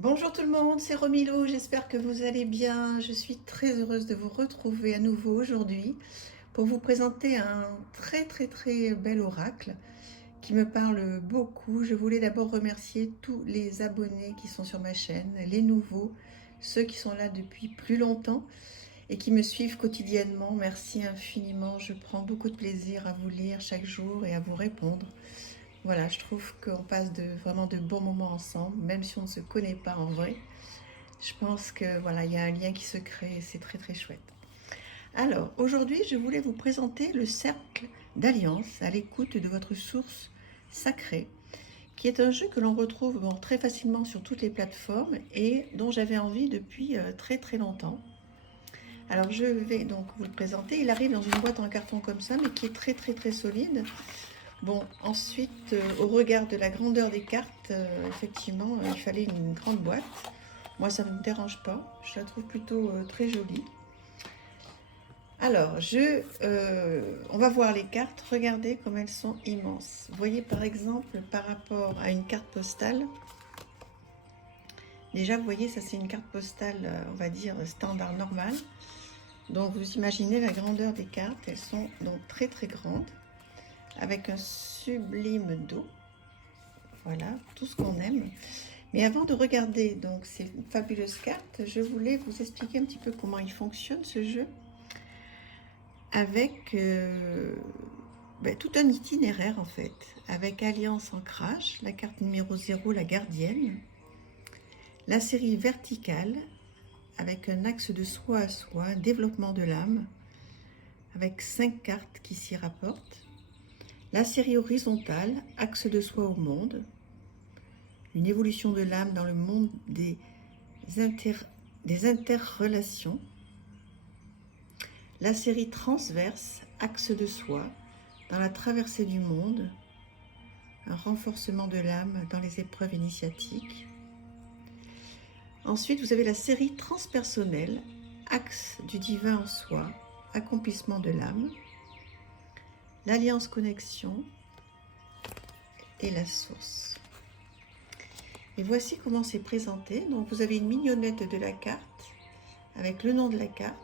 Bonjour tout le monde, c'est Romilou, j'espère que vous allez bien. Je suis très heureuse de vous retrouver à nouveau aujourd'hui pour vous présenter un très bel oracle qui me parle beaucoup. Je voulais d'abord remercier tous les abonnés qui sont sur ma chaîne, les nouveaux, ceux qui sont là depuis plus longtemps et qui me suivent quotidiennement. Merci infiniment, je prends beaucoup de plaisir à vous lire chaque jour et à vous répondre. Voilà, je trouve qu'on passe vraiment de bons moments ensemble, même si on ne se connaît pas en vrai. Je pense que voilà, il y a un lien qui se crée et c'est très chouette. Alors, aujourd'hui, je voulais vous présenter le cercle d'alliance à l'écoute de votre source sacrée, qui est un jeu que l'on retrouve très facilement sur toutes les plateformes et dont j'avais envie depuis très longtemps. Alors, je vais donc vous le présenter. Il arrive dans une boîte en carton comme ça, mais qui est très solide. Bon, ensuite, au regard de la grandeur des cartes, effectivement, il fallait une grande boîte. Moi, ça ne me dérange pas. Je la trouve plutôt très jolie. Alors, on va voir les cartes. Regardez comme elles sont immenses. Vous voyez, par exemple, par rapport à une carte postale. Déjà, vous voyez, ça c'est une carte postale, on va dire, standard normale. Donc, vous imaginez la grandeur des cartes. Elles sont donc très grandes, avec un sublime dos. Voilà, tout ce qu'on aime. Mais avant de regarder donc ces fabuleuses cartes, je voulais vous expliquer un petit peu comment il fonctionne ce jeu avec tout un itinéraire en fait, avec Alliance Ancrage, la carte numéro 0, la gardienne, la série verticale avec un axe de soi à soi, un développement de l'âme, avec 5 cartes qui s'y rapportent, la série horizontale, axe de soi au monde, une évolution de l'âme dans le monde des interrelations, la série transverse, axe de soi, dans la traversée du monde, un renforcement de l'âme dans les épreuves initiatiques. Ensuite, vous avez la série transpersonnelle, axe du divin en soi, accomplissement de l'âme, l'alliance connexion et la source. Et voici comment c'est présenté. Donc vous avez une mignonnette de la carte avec le nom de la carte,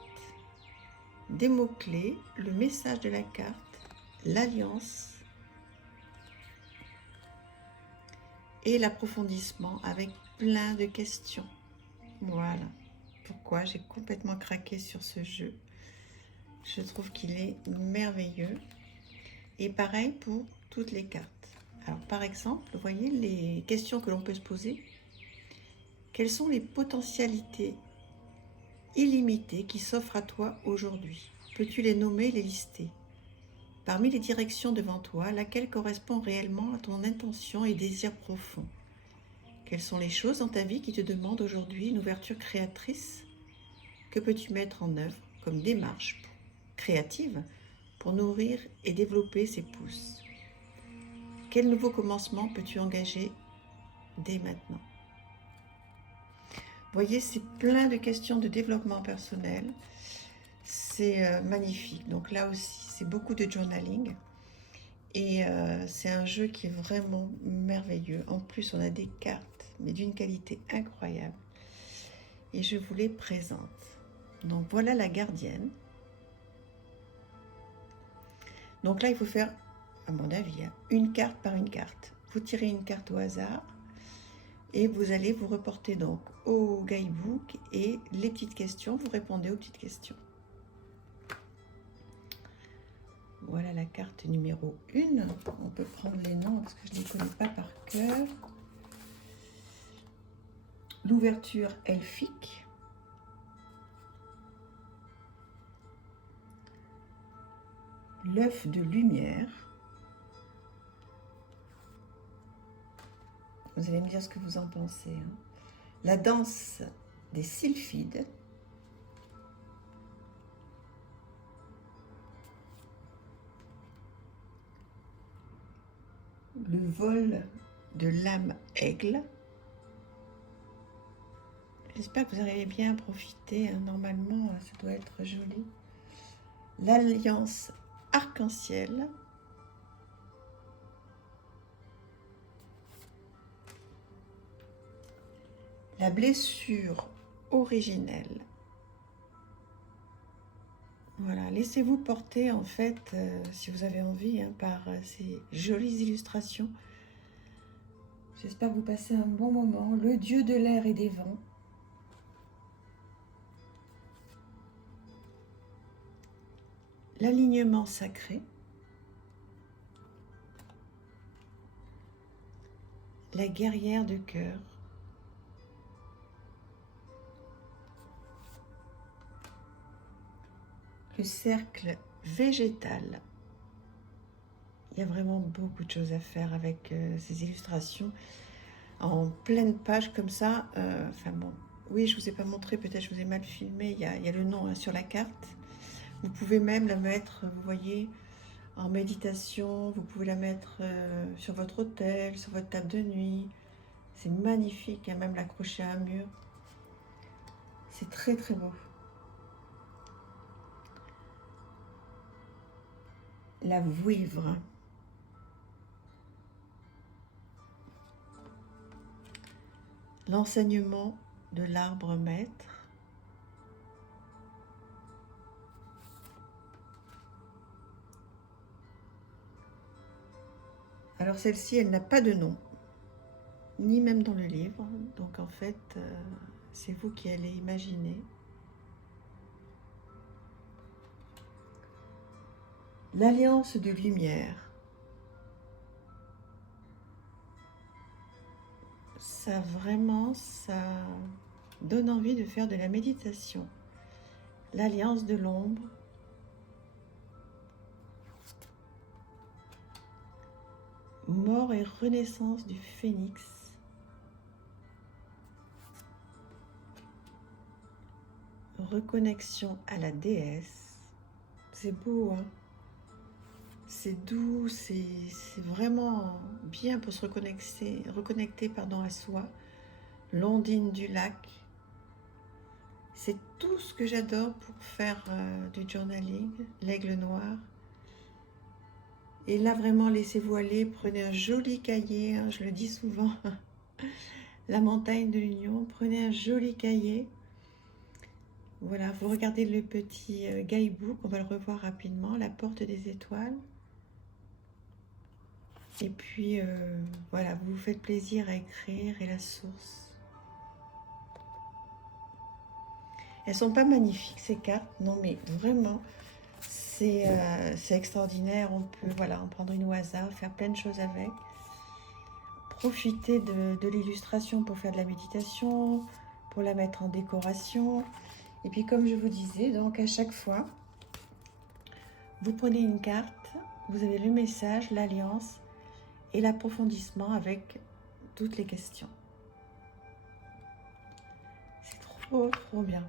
des mots-clés, le message de la carte, l'alliance et l'approfondissement avec plein de questions. Voilà pourquoi j'ai complètement craqué sur ce jeu. Je trouve qu'il est merveilleux. Et pareil pour toutes les cartes. Alors par exemple, vous voyez les questions que l'on peut se poser. Quelles sont les potentialités illimitées qui s'offrent à toi aujourd'hui? Peux-tu les nommer, les lister? Parmi les directions devant toi, laquelle correspond réellement à ton intention et désir profond? Quelles sont les choses dans ta vie qui te demandent aujourd'hui une ouverture créatrice? Que peux-tu mettre en œuvre comme démarche créative pour nourrir et développer ces pousses? Quel nouveau commencement peux-tu engager dès maintenant? Vous voyez, c'est plein de questions de développement personnel. C'est magnifique. Donc là aussi, c'est beaucoup de journaling. Et c'est un jeu qui est vraiment merveilleux. En plus, on a des cartes, mais d'une qualité incroyable. Et je vous les présente. Donc voilà la gardienne. Donc là, il faut faire, à mon avis, une carte par une carte. Vous tirez une carte au hasard et vous allez vous reporter donc au guidebook et les petites questions, vous répondez aux petites questions. Voilà la carte numéro 1. On peut prendre les noms parce que je ne les connais pas par cœur. L'ouverture elfique. L'œuf de lumière. Vous allez me dire ce que vous en pensez. La danse des sylphides. Le vol de l'âme aigle. J'espère que vous arrivez bien à profiter. Normalement, ça doit être joli. L'alliance arc-en-ciel. la blessure originelle. Voilà, laissez-vous porter en fait, si vous avez envie, hein, par ces jolies illustrations. J'espère que vous passez un bon moment. Le dieu de l'air et des vents. L'alignement sacré. La guerrière de cœur. Le cercle végétal. Il y a vraiment beaucoup de choses à faire avec ces illustrations en pleine page comme ça. Enfin bon, oui, je ne vous ai pas montré, peut-être je vous ai mal filmé, il y a le nom hein, sur la carte. Vous pouvez même la mettre, vous voyez, en méditation, vous pouvez la mettre sur votre autel, sur votre table de nuit. C'est magnifique, hein, même l'accrocher à un mur. C'est très très beau. La vouivre. L'enseignement de l'arbre maître. Alors celle-ci, elle n'a pas de nom, ni même dans le livre. Donc en fait, c'est vous qui allez imaginer. L'alliance de lumière. Ça vraiment, ça donne envie de faire de la méditation. L'alliance de l'ombre. Mort et renaissance du phénix. Reconnexion à la déesse. C'est beau, hein? C'est doux, c'est vraiment bien pour se reconnecter à soi. L'ondine du lac. C'est tout ce que j'adore pour faire du journaling. L'aigle noir. Et là, vraiment, laissez-vous aller. Prenez un joli cahier, hein, je le dis souvent. La montagne de l'Union. Prenez un joli cahier. Voilà, vous regardez le petit guidebook. On va le revoir rapidement. La porte des étoiles. Et puis, voilà, vous vous faites plaisir à écrire et la source. Elles sont pas magnifiques, ces cartes. Non, mais vraiment, c'est extraordinaire. On peut, voilà, en prendre une au hasard, faire plein de choses avec. Profiter de l'illustration pour faire de la méditation, pour la mettre en décoration. Et puis, comme je vous disais, donc à chaque fois, vous prenez une carte, vous avez le message, l'alliance, et l'approfondissement avec toutes les questions. C'est trop, trop bien.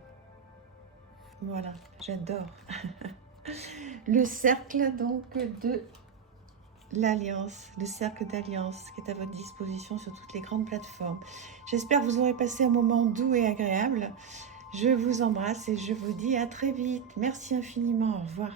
Voilà, j'adore. Le cercle donc de l'alliance, le cercle d'alliance qui est à votre disposition sur toutes les grandes plateformes. J'espère que vous aurez passé un moment doux et agréable. Je vous embrasse et je vous dis à très vite. Merci infiniment. Au revoir.